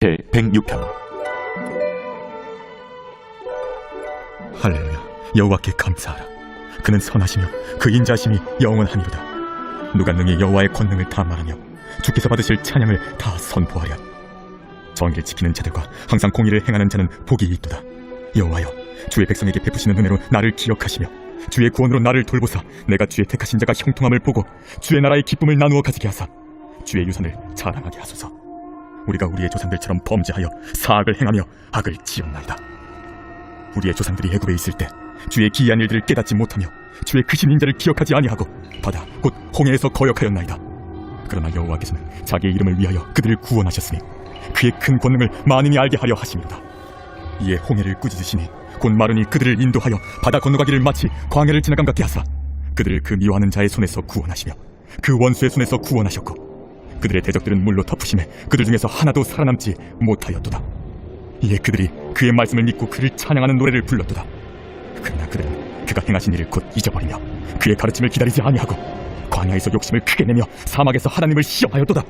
제106편. 할렐루야. 여호와께 감사하라. 그는 선하시며 그 인자심이 영원하니로다. 누가 능히 여호와의 권능을 다 말하며 주께서 받으실 찬양을 다 선포하랴. 정의를 지키는 자들과 항상 공의를 행하는 자는 복이 있도다. 여호와여, 주의 백성에게 베푸시는 은혜로 나를 기억하시며 주의 구원으로 나를 돌보사 내가 주의 택하신 자가 형통함을 보고 주의 나라의 기쁨을 나누어 가지게 하사 주의 유산을 자랑하게 하소서. 우리가 우리의 조상들처럼 범죄하여 사악을 행하며 악을 지었나이다. 우리의 조상들이 애굽에 있을 때 주의 기이한 일들을 깨닫지 못하며 주의 크신 인자를 기억하지 아니하고 바다 곧 홍해에서 거역하였나이다. 그러나 여호와께서는 자기의 이름을 위하여 그들을 구원하셨으니 그의 큰 권능을 만인이 알게 하려 하십니다. 이에 홍해를 꾸짖으시니 곧 마르니 그들을 인도하여 바다 건너가기를 마치 광야를 지나감 같게 하사 그들을 그 미워하는 자의 손에서 구원하시며 그 원수의 손에서 구원하셨고 그들의 대적들은 물로 덮으심에 그들 중에서 하나도 살아남지 못하였도다. 이에 그들이 그의 말씀을 믿고 그를 찬양하는 노래를 불렀도다. 그러나 그들은 그가 행하신 일을 곧 잊어버리며 그의 가르침을 기다리지 아니하고 광야에서 욕심을 크게 내며 사막에서 하나님을 시험하였도다.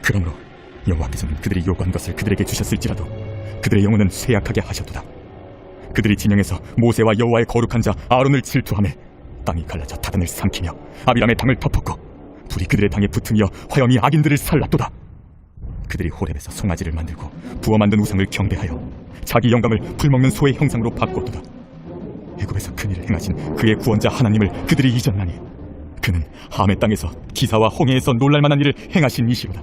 그러므로 여호와께서는 그들이 요구한 것을 그들에게 주셨을지라도 그들의 영혼은 쇠약하게 하셨도다. 그들이 진영에서 모세와 여호와의 거룩한 자 아론을 질투하며 땅이 갈라져 타단을 삼키며 아비람의 당을 덮었고 불이 그들의 당에 붙으며 화염이 악인들을 살랐도다. 그들이 호렙에서 송아지를 만들고 부어 만든 우상을 경배하여 자기 영광을 풀먹는 소의 형상으로 바꾸었도다. 애굽에서 큰일을 행하신 그의 구원자 하나님을 그들이 잊었나니 그는 함의 땅에서 기사와 홍해에서 놀랄만한 일을 행하신 이시로다.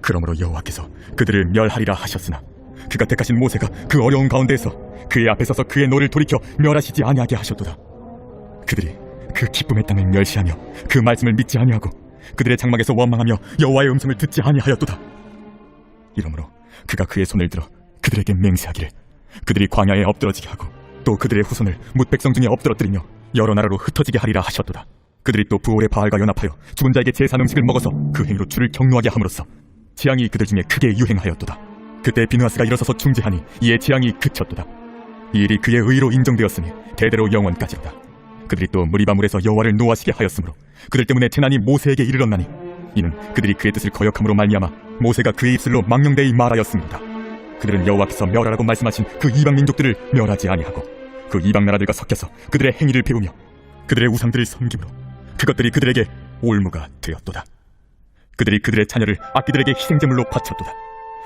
그러므로 여호와께서 그들을 멸하리라 하셨으나 그가 택하신 모세가 그 어려운 가운데에서 그의 앞에 서서 그의 노를 돌이켜 멸하시지 아니하게 하셨도다. 그들이 그 기쁨의 땅을 멸시하며 그 말씀을 믿지 아니하고 그들의 장막에서 원망하며 여호와의 음성을 듣지 아니하였도다. 이러므로 그가 그의 손을 들어 그들에게 맹세하기를 그들이 광야에 엎드러지게 하고 또 그들의 후손을 뭇 백성 중에 엎드러뜨리며 여러 나라로 흩어지게 하리라 하셨도다. 그들이 또 부올의 바알과 연합하여 죽은 자에게 제사 음식을 먹어서 그 행위로 주를 경노하게 함으로써 재앙이 그들 중에 크게 유행하였도다. 그때 비느하스가 일어서서 중재하니 이에 재앙이 그쳤도다. 이 일이 그의 의로 인정되었으니 대대로 영원까지로다. 그들이 또 무리바물에서 여호와를 노하시게 하였으므로 그들 때문에 재난이 모세에게 이르렀나니 이는 그들이 그의 뜻을 거역함으로 말미암아 모세가 그의 입술로 망령되이 말하였습니다. 그들은 여호와께서 멸하라고 말씀하신 그 이방 민족들을 멸하지 아니하고 그 이방 나라들과 섞여서 그들의 행위를 배우며 그들의 우상들을 섬김으로 그것들이 그들에게 올무가 되었도다. 그들이 그들의 자녀를 악기들에게 희생제물로 바쳤도다.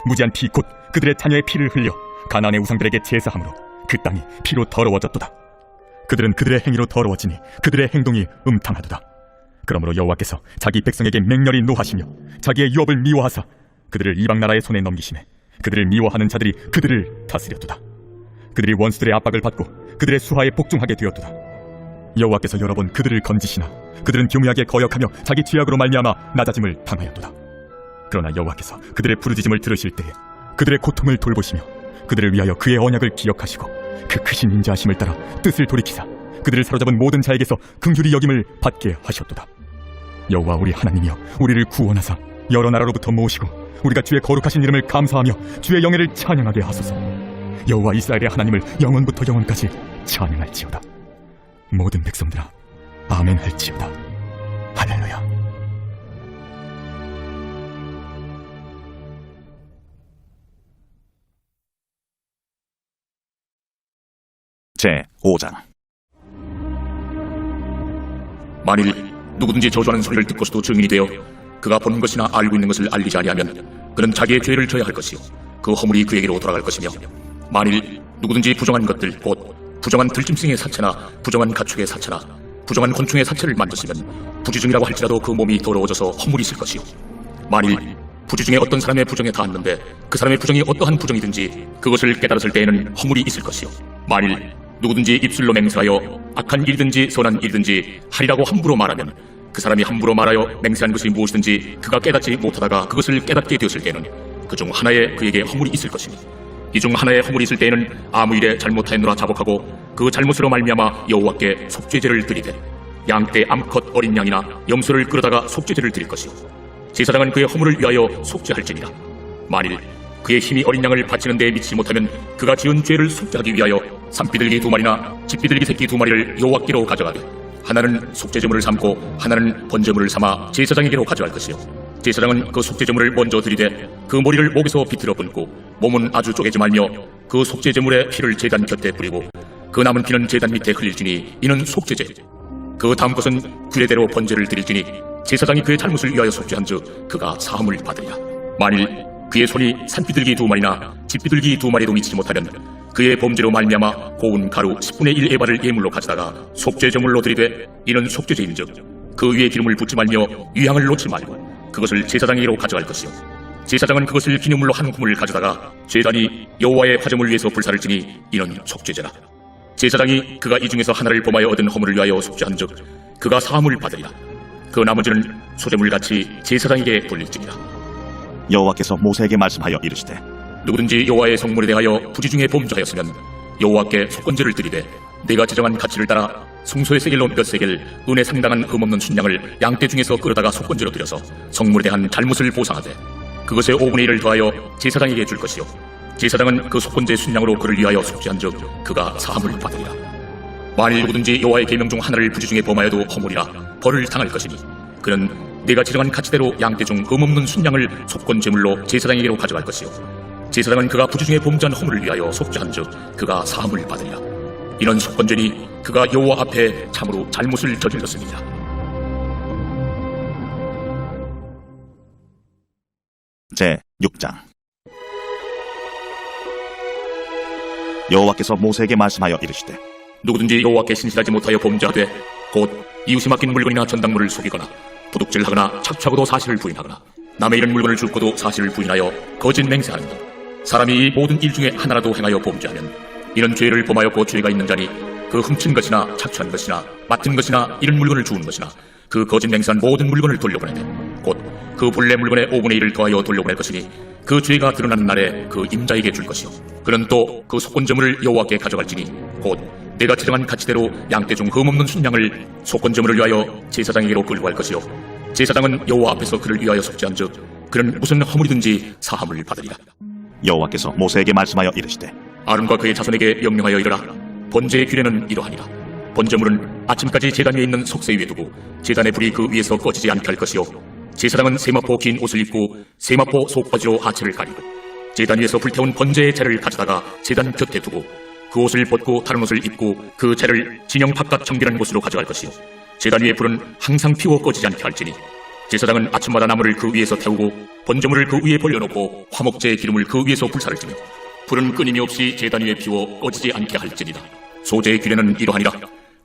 무지한 피 곧 그들의 자녀의 피를 흘려 가나안의 우상들에게 제사함으로 그 땅이 피로 더러워졌도다. 그들은 그들의 행위로 더러워지니 그들의 행동이 음탕하도다. 그러므로 여호와께서 자기 백성에게 맹렬히 노하시며 자기의 유업을 미워하사 그들을 이방 나라의 손에 넘기시매 그들을 미워하는 자들이 그들을 다스렸도다. 그들이 원수들의 압박을 받고 그들의 수하에 복종하게 되었도다. 여호와께서 여러 번 그들을 건지시나 그들은 교묘하게 거역하며 자기 죄악으로 말미암아 낮아짐을 당하였도다. 그러나 여호와께서 그들의 부르짖음을 들으실 때에 그들의 고통을 돌보시며 그들을 위하여 그의 언약을 기억하시고 그 크신 인자하심을 따라 뜻을 돌이키사 그들을 사로잡은 모든 자에게서 긍휼히 여김을 받게 하셨도다. 여호와 우리 하나님이여, 우리를 구원하사 여러 나라로부터 모으시고 우리가 주의 거룩하신 이름을 감사하며 주의 영예를 찬양하게 하소서. 여호와 이스라엘의 하나님을 영원부터 영원까지 찬양할지어다. 모든 백성들아 아멘 할지어다. 할렐루야. 제5장. 만일 누구든지 저주하는 소리를 듣고서도 증인이 되어 그가 보는 것이나 알고 있는 것을 알리지 아니하면 그는 자기의 죄를 져야 할 것이요 그 허물이 그에게로 돌아갈 것이며, 만일 누구든지 부정한 것들 곧 부정한 들짐승의 사체나 부정한 가축의 사체나 부정한 곤충의 사체를 만졌으면 부지중이라고 할지라도 그 몸이 더러워져서 허물이 있을 것이요, 만일 부지중에 어떤 사람의 부정에 닿았는데 그 사람의 부정이 어떠한 부정이든지 그것을 깨달았을 때에는 허물이 있을 것이요, 만일 누구든지 입술로 맹세하여 악한 일이든지 선한 일이든지 하리라고 함부로 말하면 그 사람이 함부로 말하여 맹세한 것이 무엇이든지 그가 깨닫지 못하다가 그것을 깨닫게 되었을 때는 그 중 하나에 그에게 허물이 있을 것이니, 이 중 하나에 허물이 있을 때에는 아무 일에 잘못하였노라 자복하고 그 잘못으로 말미암아 여호와께 속죄제를 드리되 양떼 암컷 어린 양이나 염소를 끌어다가 속죄제를 드릴 것이요, 제사장은 그의 허물을 위하여 속죄할지니라. 만일 그의 힘이 어린 양을 바치는 데에 미치지 못하면 그가 지은 죄를 속죄하기 위하여 산비둘기 2마리나 집비둘기 새끼 2마리를 여호와께로 가져가되 하나는 속죄제물을 삼고 하나는 번제물을 삼아 제사장에게로 가져갈 것이요, 제사장은 그 속죄제물을 먼저 들이대 그 머리를 목에서 비틀어 끊고 몸은 아주 쪼개지 말며 그 속죄제물의 피를 제단 곁에 뿌리고 그 남은 피는 제단 밑에 흘릴지니 이는 속죄제. 그 다음 것은 규례대로 번제를 드릴지니 제사장이 그의 잘못을 위하여 속죄한즉 그가 사함을 받으리라. 만일 그의 손이 산비둘기 2마리나 집비둘기 2마리도 미치지 못하면 그의 범죄로 말미암아 고운 가루 10분의 1 에바를 예물로 가져다가 속죄제물로 드리되 이는 속죄제인즉 그 위에 기름을 붓지 말며 유향을 놓지 말고 그것을 제사장에게로 가져갈 것이요 제사장은 그것을 기념물로 한 구물을 가져다가 제단이 여호와의 화제물 위에서 불사를 지니 이는 속죄제라. 제사장이 그가 이 중에서 하나를 범하여 얻은 허물을 위하여 속죄한즉 그가 사함을 받으리라. 그 나머지는 소제물같이 제사장에게 돌릴지니라. 여호와께서 모세에게 말씀하여 이르시되 누구든지 여호와의 성물에 대하여 부지 중에 범죄하였으면 여호와께 속건제를 드리되 내가 제정한 가치를 따라 성소의 세겔로 몇 세겔 은에 상당한 흠없는 순양을 양떼 중에서 끌어다가 속건제로 드려서 성물에 대한 잘못을 보상하되 그것의 5분의 1을 더하여 제사장에게 줄 것이요 제사장은 그 속건제 순양으로 그를 위하여 속죄한즉 그가 사함을 받으리라. 만일 누구든지 여호와의 계명 중 하나를 부지 중에 범하여도 허물이라 벌을 당할 것이니 그는 내가 지정한 가치대로 양떼 중 흠없는 순양을 속건제물로 제사장에게로 가져갈 것이요 제사장은 그가 부지 중에 범죄한 허물을 위하여 속죄한즉 그가 사함을 받으리라. 이는 속건제니 그가 여호와 앞에 참으로 잘못을 저질렀습니다. 제 6장. 여호와께서 모세에게 말씀하여 이르시되 누구든지 여호와께 신실하지 못하여 범죄하되 곧 이웃이 맡긴 물건이나 전당물을 속이거나 도둑질하거나 착취하고도 사실을 부인하거나 남의 이런 물건을 줍고도 사실을 부인하여 거짓 맹세하는 것 사람이 이 모든 일 중에 하나라도 행하여 범죄하면 이런 죄를 범하였고 죄가 있는 자니 그 훔친 것이나 착취한 것이나 맡은 것이나 이런 물건을 주운 것이나 그 거짓 맹세한 모든 물건을 돌려보내되 곧 그 본래 물건의 5분의 1을 더하여 돌려보낼 것이니 그 죄가 드러나는 날에 그 임자에게 줄 것이요 그는 또 그 속건제물을 여호와께 가져갈지니 곧 내가 지정한 가치대로 양떼 중 흠없는 순양을 속건제물을 위하여 제사장에게로 끌고 갈 것이요 제사장은 여호와 앞에서 그를 위하여 속죄한즉 그는 무슨 허물이든지 사함을 받으리라. 여호와께서 모세에게 말씀하여 이르시되 아론과 그의 자손에게 명령하여 이르라. 번제의 규례는 이러하니라. 번제물은 아침까지 제단 위에 있는 속세 위에 두고 제단의 불이 그 위에서 꺼지지 않게 할 것이요 제사장은 세마포 긴 옷을 입고 세마포 속바지로 하체를 가리고 제단 위에서 불태운 번제의 재를 가져다가 제단 곁에 두고 그 옷을 벗고 다른 옷을 입고 그 재를 진영 바깥 정결한 곳으로 가져갈 것이요 제단 위의 불은 항상 피워 꺼지지 않게 할지니 제사장은 아침마다 나무를 그 위에서 태우고 번제물을 그 위에 벌려놓고 화목제의 기름을 그 위에서 불사를 지며 불은 끊임이 없이 제단 위에 피워 꺼지지 않게 할지니라. 소제의 규례는 이러하니라.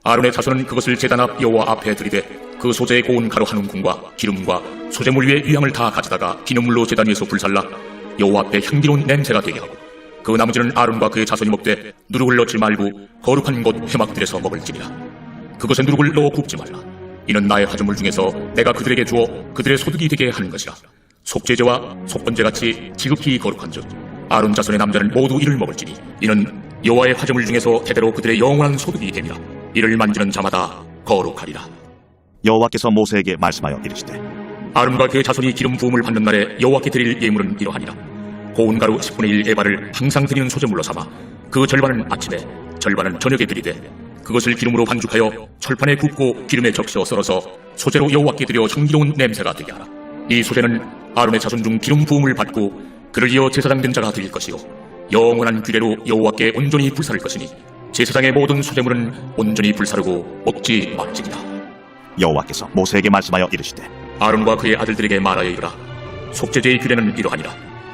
아론의 자손은 그것을 제단 앞 여호와 앞에 들이되 그 소제의 고운 가루 한 움큼과 기름과 소제물 위에 유향을 다 가져다가 기념물로 제단 위에서 불살라 여호와 앞에 향기로운 냄새가 되게 하고 그 나머지는 아론과 그의 자손이 먹되 누룩을 넣지 말고 거룩한 곳 회막들에서 먹을지니라. 그것에 누룩을 넣어 굽지 말라. 이는 나의 화제물 중에서 내가 그들에게 주어 그들의 소득이 되게 하는 것이라. 속죄제와 속건제같이 지극히 거룩한즉 아론 자손의 남자는 모두 이를 먹을지니 이는 여호와의 화제물 중에서 대대로 그들의 영원한 소득이 됨이라. 이를 만지는 자마다 거룩하리라. 여호와께서 모세에게 말씀하여 이르시되 아론과 그의 자손이 기름 부음을 받는 날에 여호와께 드릴 예물은 이러하니라. 고운 가루 10분의 1 에바를 항상 드리는 소제물로 삼아 그 절반은 아침에 절반은 저녁에 드리되 그것을 기름으로 반죽하여 철판에 굽고 기름에 적셔 썰어서 소제로 여호와께 드려 향기로운 냄새가 되게 하라. 이 소제는 아론의 자손 중 기름 부음을 받고 그를 이어 제사장 된 자가 드릴 것이요 영원한 규례로 여호와께 온전히 불사를 것이니 제사장의 모든 소제물은 온전히 불사르고 먹지 말지니라. 여호와께서 모세에게 말씀하여 이르시되 아론과 그의 아들들에게 말하여 이르라. 속죄제의 규례는 이러하니라.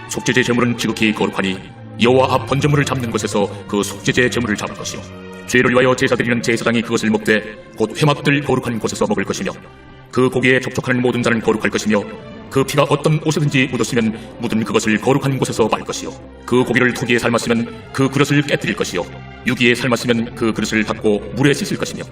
속죄제 제물은 지극히 거룩하니 여호와 앞 번제물을 잡는 곳에서 그 속죄제 제물을 잡을 것이요 죄를 위하여 제사 드리는 제사장이 그것을 먹되 곧 회막들 거룩한 곳에서 먹을 것이며 그 고기에 접촉하는 모든 자는 거룩할 것이며 그 피가 어떤 옷에든지 묻었으면 묻은 그것을 거룩한 곳에서 말 것이요 그 고기를 토기에 삶았으면 그 그릇을 깨뜨릴 것이요 유기에 삶았으면 그 그릇을 닦고 물에 씻을 것이며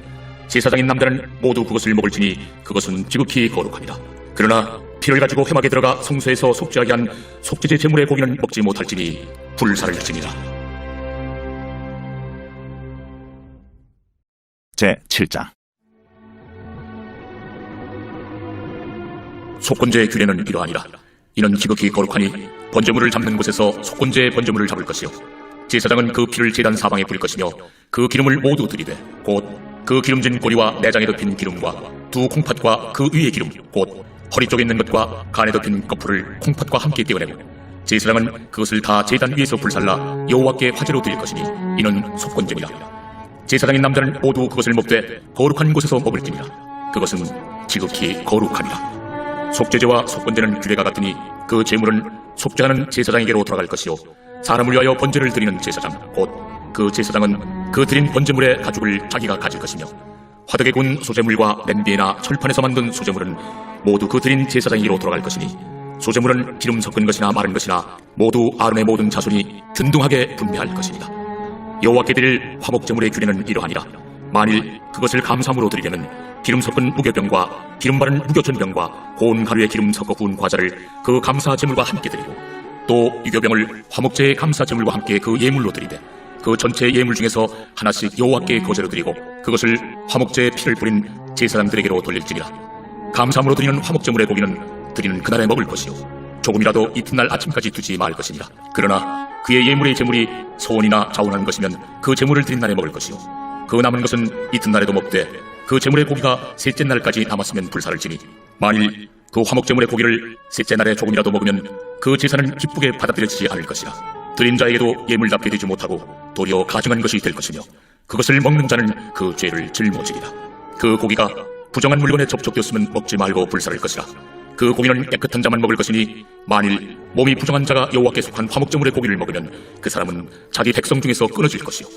제사장인 남자는 모두 그것을 먹을지니 그것은 지극히 거룩하니라. 그러나 피를 가지고 회막에 들어가 성소에서 속죄하게 한 속죄제 제물의 고기는 먹지 못할지니 불사를지니라. 제 7장. 속건제의 규례는 이러하니라. 이는 지극히 거룩하니 번제물을 잡는 곳에서 속건제의 번제물을 잡을 것이요 제사장은 그 피를 제단 사방에 뿌릴 것이며 그 기름을 모두 들이되 곧 그 기름진 꼬리와 내장에 덮인 기름과 두 콩팥과 그 위의 기름 곧 허리 쪽에 있는 것과 간에 덮인 거풀을 콩팥과 함께 떼어내고 제사장은 그것을 다 제단 위에서 불살라 여호와께 화제로 드릴 것이니 이는 속건제니라. 제사장인 남자는 모두 그것을 먹되 거룩한 곳에서 먹을지니라. 그것은 지극히 거룩하니라. 속죄제와 속건제는 규례가 같으니 그 제물은 속죄하는 제사장에게로 돌아갈 것이요 사람을 위하여 번제를 드리는 제사장 곧 그 제사장은 그 드린 번제물의 가죽을 자기가 가질 것이며 화덕에 구운 소제물과 냄비나 철판에서 만든 소제물은 모두 그 드린 제사장에게로 돌아갈 것이니 소제물은 기름 섞은 것이나 마른 것이나 모두 아론의 모든 자손이 균등하게 분배할 것이니라. 여호와께 드릴 화목제물의 규례는 이러하니라. 만일 그것을 감사함으로 드리려면 기름 섞은 무교병과 기름 바른 무교전병과 고운 가루에 기름 섞어 구운 과자를 그 감사 제물과 함께 드리고 또 유교병을 화목제의 감사 제물과 함께 그 예물로 드리되 그 전체 예물 중에서 하나씩 여호와께 거제로 드리고 그것을 화목제의 피를 뿌린 제사장들에게로 돌릴지니라. 감사함으로 드리는 화목제물의 고기는 드리는 그날에 먹을 것이요 조금이라도 이튿날 아침까지 두지 말 것이니라. 그러나 그의 예물의 제물이 소원이나 자원하는 것이면 그 제물을 드린 날에 먹을 것이요 그 남은 것은 이튿날에도 먹되 그 제물의 고기가 셋째 날까지 남았으면 불사를 지니 만일 그 화목제물의 고기를 셋째 날에 조금이라도 먹으면 그 제사는 기쁘게 받아들여지지 않을 것이라. 드린 자에게도 예물답게 되지 못하고 도리어 가증한 것이 될 것이며 그것을 먹는 자는 그 죄를 짊어지리라. 그 고기가 부정한 물건에 접촉되었으면 먹지 말고 불사를 것이라. 그 고기는 깨끗한 자만 먹을 것이니 만일 몸이 부정한 자가 여호와께 속한 화목제물의 고기를 먹으면 그 사람은 자기 백성 중에서 끊어질 것이요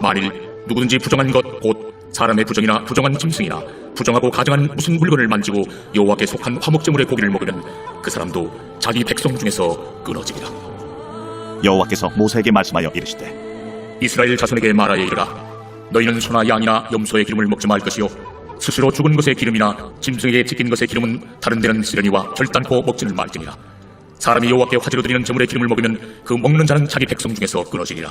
만일 누구든지 부정한 것 곧 사람의 부정이나 부정한 짐승이나 부정하고 가증한 무슨 물건을 만지고 여호와께 속한 화목제물의 고기를 먹으면 그 사람도 자기 백성 중에서 끊어지리라. 여호와께서 모세에게 말씀하여 이르시되 이스라엘 자손에게 말하여 이르라. 너희는 소나 양이나 염소의 기름을 먹지 말 것이요 스스로 죽은 것의 기름이나 짐승에게 찢긴 것의 기름은 다른 데는 쓰려니와 결단코 먹지는 말지니라. 사람이 여호와께 화제로 드리는 제물의 기름을 먹으면 그 먹는 자는 자기 백성 중에서 끊어지니라.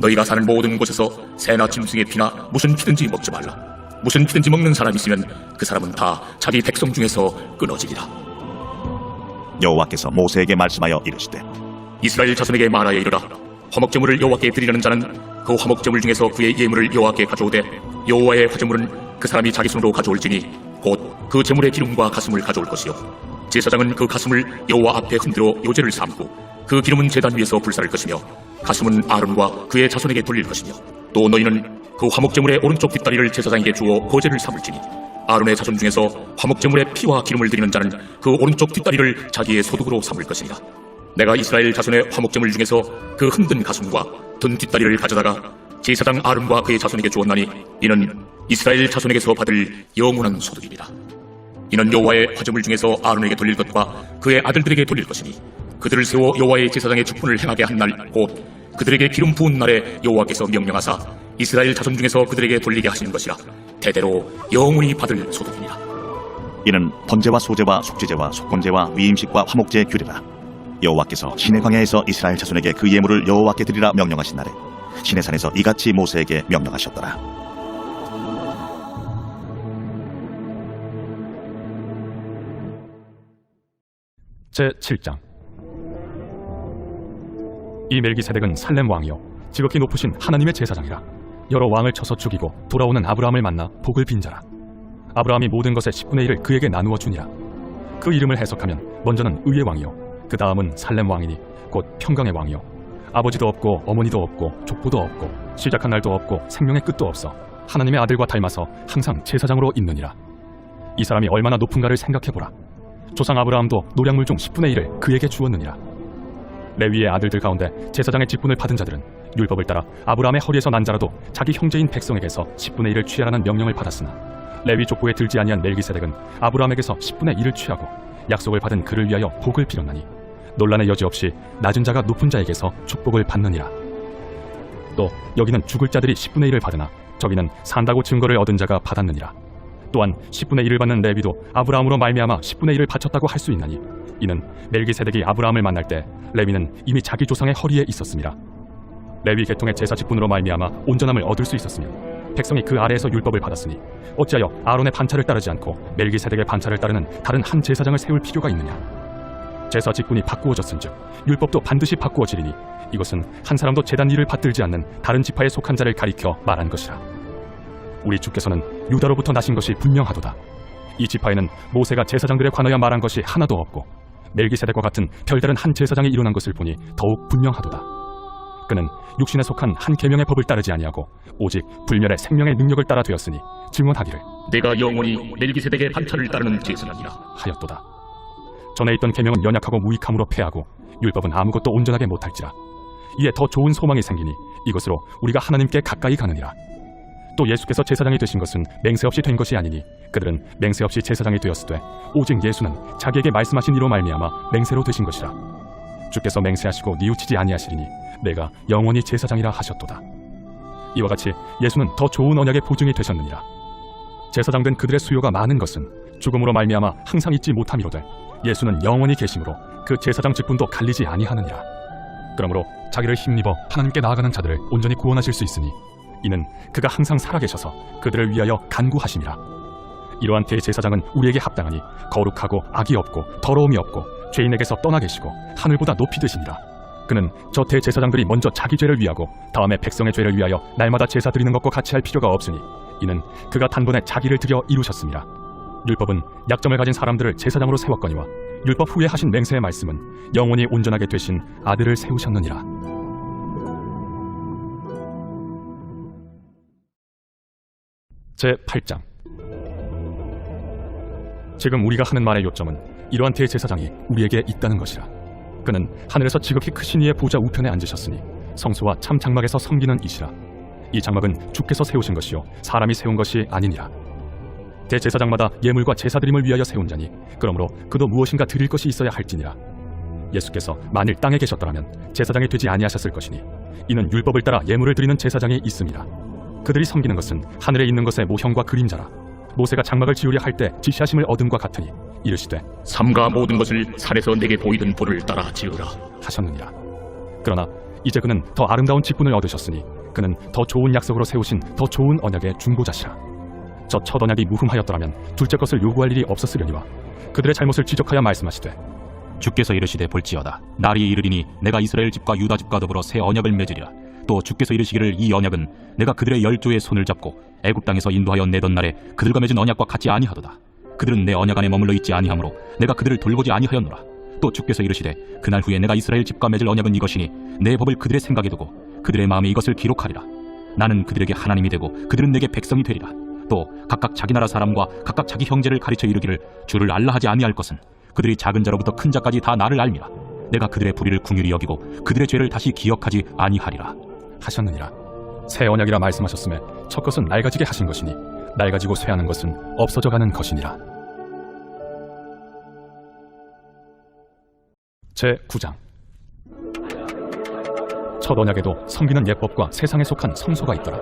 너희가 사는 모든 곳에서 새나 짐승의 피나 무슨 피든지 먹지 말라. 무슨 피든지 먹는 사람이 있으면 그 사람은 다 자기 백성 중에서 끊어지리라. 여호와께서 모세에게 말씀하여 이르시되 이스라엘 자손에게 말하여 이르라. 화목제물을 여호와께 드리려는 자는 그 화목제물 중에서 그의 예물을 여호와께 가져오되 여호와의 화제물은 그 사람이 자기 손으로 가져올지니 곧 그 제물의 기름과 가슴을 가져올 것이요 제사장은 그 가슴을 여호와 앞에 흔들어 요제를 삼고 그 기름은 제단 위에서 불사를 것이며 가슴은 아론과 그의 자손에게 돌릴 것이며 또 너희는 그 화목제물의 오른쪽 뒷다리를 제사장에게 주어 거제를 삼을지니 아론의 자손 중에서 화목제물의 피와 기름을 드리는 자는 그 오른쪽 뒷다리를 자기의 소득으로 삼을 것이니라. 내가 이스라엘 자손의 화목제물 중에서 그 흔든 가슴과 든 뒷다리를 가져다가 제사장 아론과 그의 자손에게 주었나니 이는 이스라엘 자손에게서 받을 영원한 소득이니라. 이는 여호와의 화제물 중에서 아론에게 돌릴 것과 그의 아들들에게 돌릴 것이니 그들을 세워 여호와의 제사장의 직분을 행하게 한 날 곧 그들에게 기름 부은 날에 여호와께서 명령하사 이스라엘 자손 중에서 그들에게 돌리게 하시는 것이라. 대대로 영원히 받을 소득이니라. 이는 번제와 소제와 속죄제와 속건제와 위임식과 화목제의 규례라. 여호와께서 시내 광야에서 이스라엘 자손에게 그 예물을 여호와께 드리라 명령하신 날에 시내산에서 이같이 모세에게 명령하셨더라. 제7장. 이 멜기세덱은 살렘 왕이요 지극히 높으신 하나님의 제사장이라. 여러 왕을 쳐서 죽이고 돌아오는 아브라함을 만나 복을 빈 자라. 아브라함이 모든 것의 10분의 1을 그에게 나누어 주니라. 그 이름을 해석하면 먼저는 의의 왕이요 그 다음은 살렘 왕이니 곧 평강의 왕이요 아버지도 없고 어머니도 없고 족보도 없고 시작한 날도 없고 생명의 끝도 없어 하나님의 아들과 닮아서 항상 제사장으로 있느니라. 이 사람이 얼마나 높은가를 생각해보라. 조상 아브라함도 노량물 중 10분의 1을 그에게 주었느니라. 레위의 아들들 가운데 제사장의 직분을 받은 자들은 율법을 따라 아브라함의 허리에서 난 자라도 자기 형제인 백성에게서 10분의 1을 취하라는 명령을 받았으나 레위 족보에 들지 아니한 멜기세덱은 아브라함에게서 10분의 1을 취하고 약속을 받은 그를 위하여 복을 빌었나니 논란의 여지 없이 낮은 자가 높은 자에게서 축복을 받느니라. 또 여기는 죽을 자들이 10분의 1을 받으나 저기는 산다고 증거를 얻은 자가 받았느니라. 또한 10분의 1을 받는 레위도 아브라함으로 말미암아 10분의 1을 바쳤다고 할 수 있나니 이는 멜기세덱이 아브라함을 만날 때 레위는 이미 자기 조상의 허리에 있었음이라. 레위 계통의 제사 직분으로 말미암아 온전함을 얻을 수 있었으며 백성이 그 아래에서 율법을 받았으니 어찌하여 아론의 반차를 따르지 않고 멜기세덱의 반차를 따르는 다른 한 제사장을 세울 필요가 있느냐. 제사 직분이 바꾸어졌은즉 율법도 반드시 바꾸어지리니 이것은 한 사람도 제단 일을 받들지 않는 다른 지파에 속한 자를 가리켜 말한 것이라. 우리 주께서는 유다로부터 나신 것이 분명하도다. 이 지파에는 모세가 제사장들에 관하여 말한 것이 하나도 없고 멜기세덱과 같은 별다른 한 제사장이 일어난 것을 보니 더욱 분명하도다. 그는 육신에 속한 한 계명의 법을 따르지 아니하고 오직 불멸의 생명의 능력을 따라 되었으니 증언하기를 내가 영원히 멜기세덱의 반차를 따르는 제사장이라 하였도다. 전에 있던 계명은 연약하고 무익함으로 패하고 율법은 아무것도 온전하게 못할지라. 이에 더 좋은 소망이 생기니 이것으로 우리가 하나님께 가까이 가느니라. 또 예수께서 제사장이 되신 것은 맹세 없이 된 것이 아니니 그들은 맹세 없이 제사장이 되었으되 오직 예수는 자기에게 말씀하신 이로 말미암아 맹세로 되신 것이라. 주께서 맹세하시고 뉘우치지 아니하시리니 내가 영원히 제사장이라 하셨도다. 이와 같이 예수는 더 좋은 언약의 보증이 되셨느니라. 제사장된 그들의 수요가 많은 것은 죽음으로 말미암아 항상 잊지 못함이로되 예수는 영원히 계심으로 그 제사장 직분도 갈리지 아니하느니라. 그러므로 자기를 힘입어 하나님께 나아가는 자들을 온전히 구원하실 수 있으니 이는 그가 항상 살아계셔서 그들을 위하여 간구하심이라. 이러한 대제사장은 우리에게 합당하니 거룩하고 악이 없고 더러움이 없고 죄인에게서 떠나 계시고 하늘보다 높이 드시니라. 그는 저 대제사장들이 먼저 자기 죄를 위하고 다음에 백성의 죄를 위하여 날마다 제사 드리는 것과 같이 할 필요가 없으니 이는 그가 단번에 자기를 드려 이루셨습니다. 율법은 약점을 가진 사람들을 제사장으로 세웠거니와 율법 후에 하신 맹세의 말씀은 영원히 온전하게 되신 아들을 세우셨느니라. 제8장. 지금 우리가 하는 말의 요점은 이러한 대제사장이 우리에게 있다는 것이라. 그는 하늘에서 지극히 크신 이의 보좌 우편에 앉으셨으니 성수와 참 장막에서 섬기는 이시라. 이 장막은 주께서 세우신 것이요 사람이 세운 것이 아니니라. 대제사장마다 예물과 제사드림을 위하여 세운 자니 그러므로 그도 무엇인가 드릴 것이 있어야 할지니라. 예수께서 만일 땅에 계셨더라면 제사장이 되지 아니하셨을 것이니 이는 율법을 따라 예물을 드리는 제사장이 있습니다. 그들이 섬기는 것은 하늘에 있는 것의 모형과 그림자라. 모세가 장막을 지으려 할 때 지시하심을 얻음과 같으니 이르시되 삼가 모든 것을 산에서 내게 보이던 불을 따라 지으라 하셨느니라. 그러나 이제 그는 더 아름다운 직분을 얻으셨으니 그는 더 좋은 약속으로 세우신 더 좋은 언약의 중보자시라. 저 첫 언약이 무흠하였더라면 둘째 것을 요구할 일이 없었으려니와 그들의 잘못을 지적하여 말씀하시되 주께서 이르시되 볼지어다 날이 이르리니 내가 이스라엘 집과 유다 집과 더불어 새 언약을 맺으리라. 또 주께서 이르시기를 이 언약은 내가 그들의 열조의 손을 잡고 애굽 땅에서 인도하여 내던 날에 그들과 맺은 언약과 같지 아니하도다. 그들은 내 언약 안에 머물러 있지 아니하므로 내가 그들을 돌보지 아니하였노라. 또 주께서 이르시되 그날 후에 내가 이스라엘 집과 맺을 언약은 이것이니 내 법을 그들의 생각에 두고 그들의 마음에 이것을 기록하리라. 나는 그들에게 하나님이 되고 그들은 내게 백성이 되리라. 또 각각 자기 나라 사람과 각각 자기 형제를 가르쳐 이르기를 주를 알라 하지 아니할 것은 그들이 작은 자로부터 큰 자까지 다 나를 알미라. 내가 그들의 불의를 긍휼히 여기고 그들의 죄를 다시 기억하지 아니하리라 하셨느니라. 새 언약이라 말씀하셨음에 첫 것은 낡아지게 하신 것이니 낡아지고 쇠하는 것은 없어져가는 것이니라. 제9장. 첫 언약에도 섬기는 예법과 세상에 속한 성소가 있더라.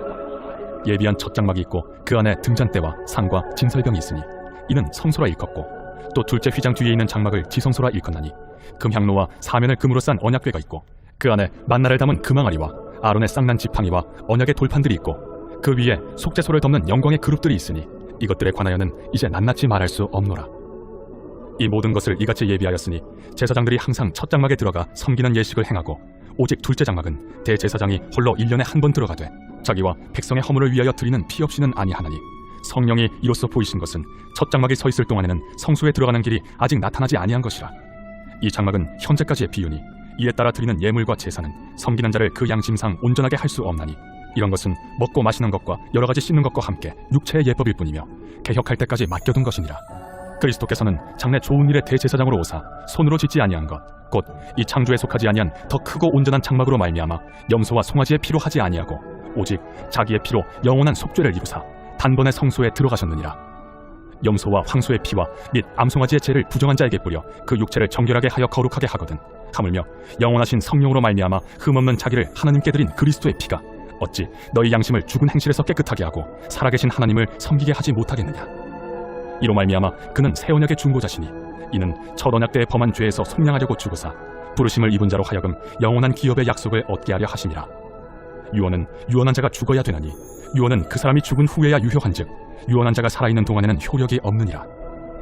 예비한 첫 장막이 있고 그 안에 등잔대와 상과 진설병이 있으니 이는 성소라 일컫고 또 둘째 휘장 뒤에 있는 장막을 지성소라 일컫나니 금향로와 사면을 금으로 싼 언약궤가 있고 그 안에 만나를 담은 금항아리와 아론의 쌍난 지팡이와 언약의 돌판들이 있고 그 위에 속죄소를 덮는 영광의 그룹들이 있으니 이것들에 관하여는 이제 낱낱이 말할 수 없노라. 이 모든 것을 이같이 예비하였으니 제사장들이 항상 첫 장막에 들어가 섬기는 예식을 행하고 오직 둘째 장막은 대제사장이 홀로 1년에 한 번 들어가되 자기와 백성의 허물을 위하여 드리는 피 없이는 아니하나니 성령이 이로써 보이신 것은 첫 장막이 서 있을 동안에는 성소에 들어가는 길이 아직 나타나지 아니한 것이라. 이 장막은 현재까지의 비유니 이에 따라 드리는 예물과 제사는 섬기는 자를 그 양심상 온전하게 할 수 없나니 이런 것은 먹고 마시는 것과 여러 가지 씻는 것과 함께 육체의 예법일 뿐이며 개혁할 때까지 맡겨둔 것이니라. 그리스도께서는 장래 좋은 일의 대제사장으로 오사 손으로 짓지 아니한 것 곧 이 창조에 속하지 아니한 더 크고 온전한 장막으로 말미암아 염소와 송아지의 피로 하지 아니하고 오직 자기의 피로 영원한 속죄를 이루사 단번에 성소에 들어가셨느니라. 염소와 황소의 피와 및 암송아지의 죄를 부정한 자에게 뿌려 그 육체를 정결하게 하여 거룩하게 하거든 하물며 영원하신 성령으로 말미암아 흠없는 자기를 하나님께 드린 그리스도의 피가 어찌 너희 양심을 죽은 행실에서 깨끗하게 하고 살아계신 하나님을 섬기게 하지 못하겠느냐. 이로 말미암아 그는 새 언약의 중보자시니 이는 첫 언약 때에 범한 죄에서 속량하려고 죽으사 부르심을 입은 자로 하여금 영원한 기업의 약속을 얻게 하려 하심이라. 유언은 유언한 자가 죽어야 되나니 유언은 그 사람이 죽은 후에야 유효한즉 유언한 자가 살아있는 동안에는 효력이 없느니라.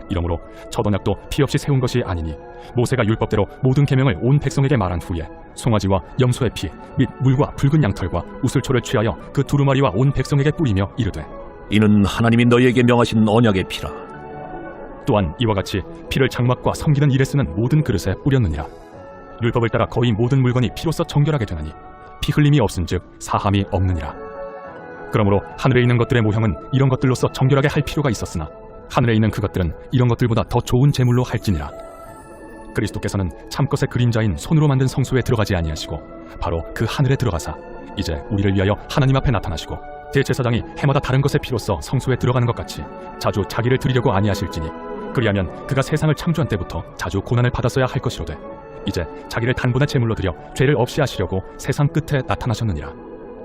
이러므로 첫 언약도 피 없이 세운 것이 아니니 모세가 율법대로 모든 계명을 온 백성에게 말한 후에 송아지와 염소의 피 및 물과 붉은 양털과 우슬초를 취하여 그 두루마리와 온 백성에게 뿌리며 이르되 이는 하나님이 너희에게 명하신 언약의 피라. 또한 이와 같이 피를 장막과 섬기는 일에 쓰는 모든 그릇에 뿌렸느니라. 율법을 따라 거의 모든 물건이 피로써 정결하게 되나니 피 흘림이 없은즉 사함이 없느니라. 그러므로 하늘에 있는 것들의 모형은 이런 것들로서 정결하게 할 필요가 있었으나 하늘에 있는 그것들은 이런 것들보다 더 좋은 제물로 할지니라. 그리스도께서는 참것의 그림자인 손으로 만든 성소에 들어가지 아니하시고 바로 그 하늘에 들어가사 이제 우리를 위하여 하나님 앞에 나타나시고 대제사장이 해마다 다른 것의 피로써 성소에 들어가는 것 같이 자주 자기를 드리려고 아니하실지니 그리하면 그가 세상을 창조한 때부터 자주 고난을 받았어야 할 것이로되 이제 자기를 단번에 제물로 드려 죄를 없이 하시려고 세상 끝에 나타나셨느니라.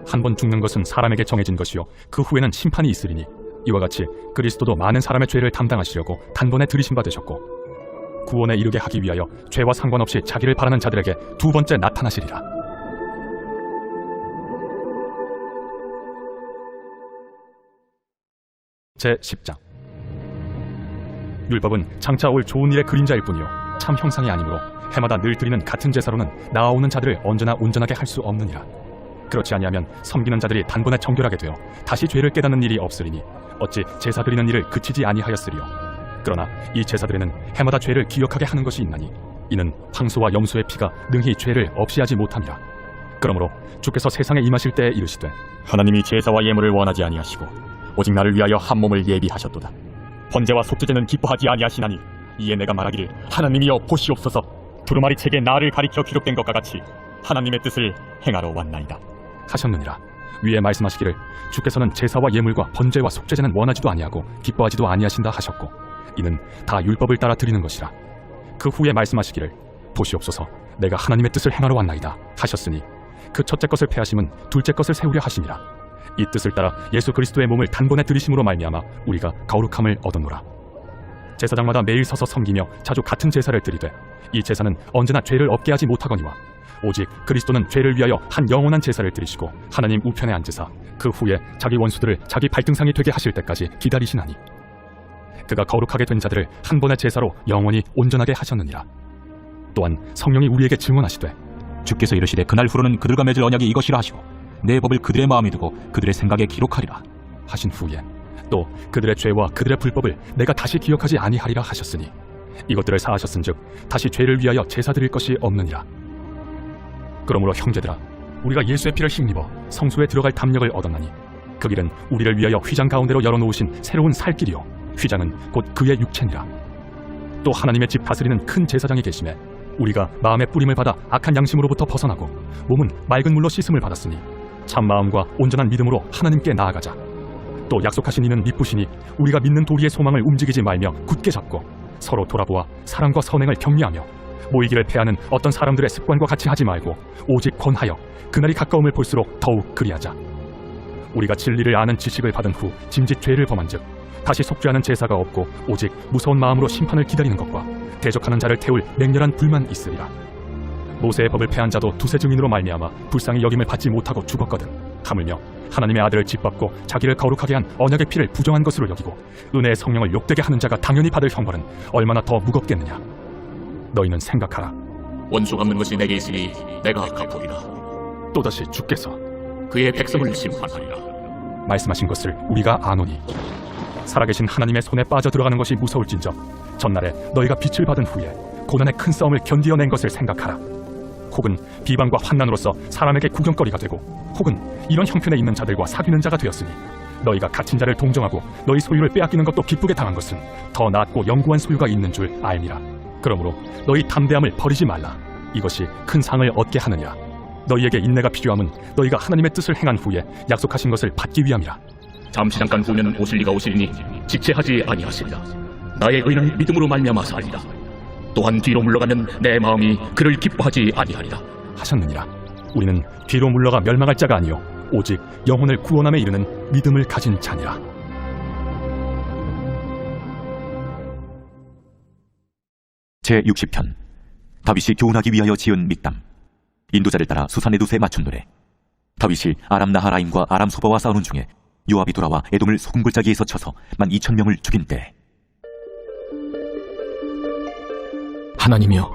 한 번 죽는 것은 사람에게 정해진 것이요 그 후에는 심판이 있으리니 이와 같이 그리스도도 많은 사람의 죄를 담당하시려고 단번에 들이심 받으셨고 구원에 이르게 하기 위하여 죄와 상관없이 자기를 바라는 자들에게 두 번째 나타나시리라. 제10장. 율법은 장차 올 좋은 일의 그림자일 뿐이요 참 형상이 아니므로 해마다 늘 드리는 같은 제사로는 나아오는 자들을 언제나 온전하게 할 수 없느니라. 그렇지 아니하면 섬기는 자들이 단번에 정결하게 되어 다시 죄를 깨닫는 일이 없으리니 어찌 제사 드리는 일을 그치지 아니하였으리요. 그러나 이 제사들에는 해마다 죄를 기억하게 하는 것이 있나니 이는 황소와 염소의 피가 능히 죄를 없이 하지 못함이라. 그러므로 주께서 세상에 임하실 때에 이르시되 하나님이 제사와 예물을 원하지 아니하시고 오직 나를 위하여 한 몸을 예비하셨도다. 번제와 속죄제는 기뻐하지 아니하시나니 이에 내가 말하기를 하나님이여 보시옵소서. 두루마리 책에 나를 가리켜 기록된 것과 같이 하나님의 뜻을 행하러 왔나이다 하셨느니라. 위에 말씀하시기를 주께서는 제사와 예물과 번제와 속죄제는 원하지도 아니하고 기뻐하지도 아니하신다 하셨고 이는 다 율법을 따라 드리는 것이라. 그 후에 말씀하시기를 보시옵소서 내가 하나님의 뜻을 행하러 왔나이다 하셨으니 그 첫째 것을 폐하심은 둘째 것을 세우려 하심이라. 이 뜻을 따라 예수 그리스도의 몸을 단번에 들이심으로 말미암아 우리가 거룩함을 얻었노라. 제사장마다 매일 서서 섬기며 자주 같은 제사를 드리되 이 제사는 언제나 죄를 없게 하지 못하거니와 오직 그리스도는 죄를 위하여 한 영원한 제사를 드리시고 하나님 우편에 앉으사 그 후에 자기 원수들을 자기 발등상이 되게 하실 때까지 기다리시나니 그가 거룩하게 된 자들을 한 번의 제사로 영원히 온전하게 하셨느니라. 또한 성령이 우리에게 증언하시되 주께서 이르시되 그날 후로는 그들과 맺을 언약이 이것이라 하시고 내 법을 그들의 마음에 두고 그들의 생각에 기록하리라 하신 후에 또 그들의 죄와 그들의 불법을 내가 다시 기억하지 아니하리라 하셨으니 이것들을 사하셨은즉 다시 죄를 위하여 제사 드릴 것이 없느니라. 그러므로 형제들아 우리가 예수의 피를 힘입어 성소에 들어갈 담력을 얻었나니 그 길은 우리를 위하여 휘장 가운데로 열어놓으신 새로운 살 길이요 휘장은 곧 그의 육체니라. 또 하나님의 집 다스리는 큰 제사장이 계심에 우리가 마음의 뿌림을 받아 악한 양심으로부터 벗어나고 몸은 맑은 물로 씻음을 받았으니 참 마음과 온전한 믿음으로 하나님께 나아가자. 또 약속하신 이는 미쁘시니 우리가 믿는 도리의 소망을 움직이지 말며 굳게 잡고 서로 돌아보아 사랑과 선행을 격려하며 모이기를 패하는 어떤 사람들의 습관과 같이 하지 말고 오직 권하여 그날이 가까움을 볼수록 더욱 그리하자. 우리가 진리를 아는 지식을 받은 후 짐짓 죄를 범한즉 다시 속죄하는 제사가 없고 오직 무서운 마음으로 심판을 기다리는 것과 대적하는 자를 태울 맹렬한 불만 있으리라. 모세의 법을 폐한 자도 두세 증인으로 말미암아 불쌍히 여김을 받지 못하고 죽었거든. 하물며 하나님의 아들을 짓밟고 자기를 거룩하게 한 언약의 피를 부정한 것으로 여기고 은혜의 성령을 욕되게 하는 자가 당연히 받을 형벌은 얼마나 더 무겁겠느냐. 너희는 생각하라. 원수 갚는 것이 내게 있으니 내가 갚으리라. 또다시 주께서 그의 백성을 심판하리라. 말씀하신 것을 우리가 아노니 살아계신 하나님의 손에 빠져 들어가는 것이 무서울진저 전날에 너희가 빛을 받은 후에 고난의 큰 싸움을 견디어낸 것을 생각하라. 혹은 비방과 환난으로서 사람에게 구경거리가 되고 혹은 이런 형편에 있는 자들과 사귀는 자가 되었으니 너희가 갇힌 자를 동정하고 너희 소유를 빼앗기는 것도 기쁘게 당한 것은 더 낫고 영구한 소유가 있는 줄 알미라. 그러므로 너희 담대함을 버리지 말라. 이것이 큰 상을 얻게 하느니라. 너희에게 인내가 필요함은 너희가 하나님의 뜻을 행한 후에 약속하신 것을 받기 위함이라. 잠시 잠깐 후면 오실 리가 오시리니 직체하지 아니하시리라. 나의 의는 믿음으로 말미암아 살리라. 또한 뒤로 물러가면 내 마음이 그를 기뻐하지 아니하리라 하셨느니라. 우리는 뒤로 물러가 멸망할 자가 아니요 오직 영혼을 구원함에 이르는 믿음을 가진 자니라. 제60편 다윗이 교훈하기 위하여 지은 믹담. 인도자를 따라 수산의 돛에 맞춘 노래. 다윗이 아람 나하라임과 아람 소바와 싸우는 중에 요압이 돌아와 에돔을 소금 골짜기에서 쳐서 12,000명을 죽인 때. 하나님이여,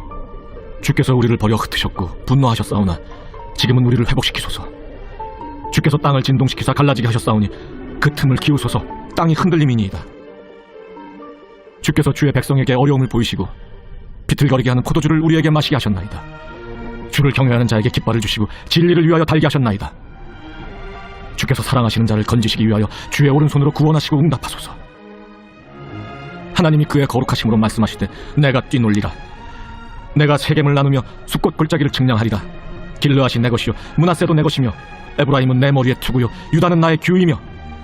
주께서 우리를 버려 흩으셨고 분노하셨사오나 지금은 우리를 회복시키소서. 주께서 땅을 진동시키사 갈라지게 하셨사오니 그 틈을 기우소서. 땅이 흔들림이니이다. 주께서 주의 백성에게 어려움을 보이시고 비틀거리게 하는 포도주를 우리에게 마시게 하셨나이다. 주를 경외하는 자에게 깃발을 주시고 진리를 위하여 달게 하셨나이다. 주께서 사랑하시는 자를 건지시기 위하여 주의 오른손으로 구원하시고 응답하소서. 하나님이 그의 거룩하심으로 말씀하시되 내가 뛰놀리라. 내가 세겜을 나누며 숫꽃 골짜기를 측량하리라. 길르앗이 내 것이요 므낫세도 내 것이며 에브라임은 내 머리의 투구요 유다는 나의 규이며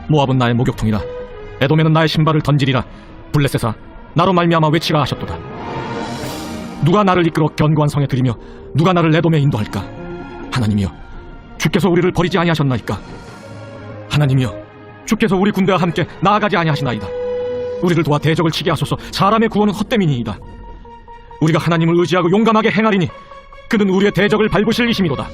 모압은 나의 목욕통이라. 에돔에는 나의 신발을 던지리라. 블레셋아 나로 말미암아 외치라 하셨도다. 누가 나를 이끌어 견고한 성에 들이며 누가 나를 에돔에 인도할까? 하나님이여 주께서 우리를 버리지 아니하셨나이까? 하나님이여 주께서 우리 군대와 함께 나아가지 아니하시나이다. 우리를 도와 대적을 치게 하소서. 사람의 구원은 헛됨이니이다. 우리가 하나님을 의지하고 용감하게 행하리니 그는 우리의 대적을 밟으실 이심이로다.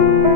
음.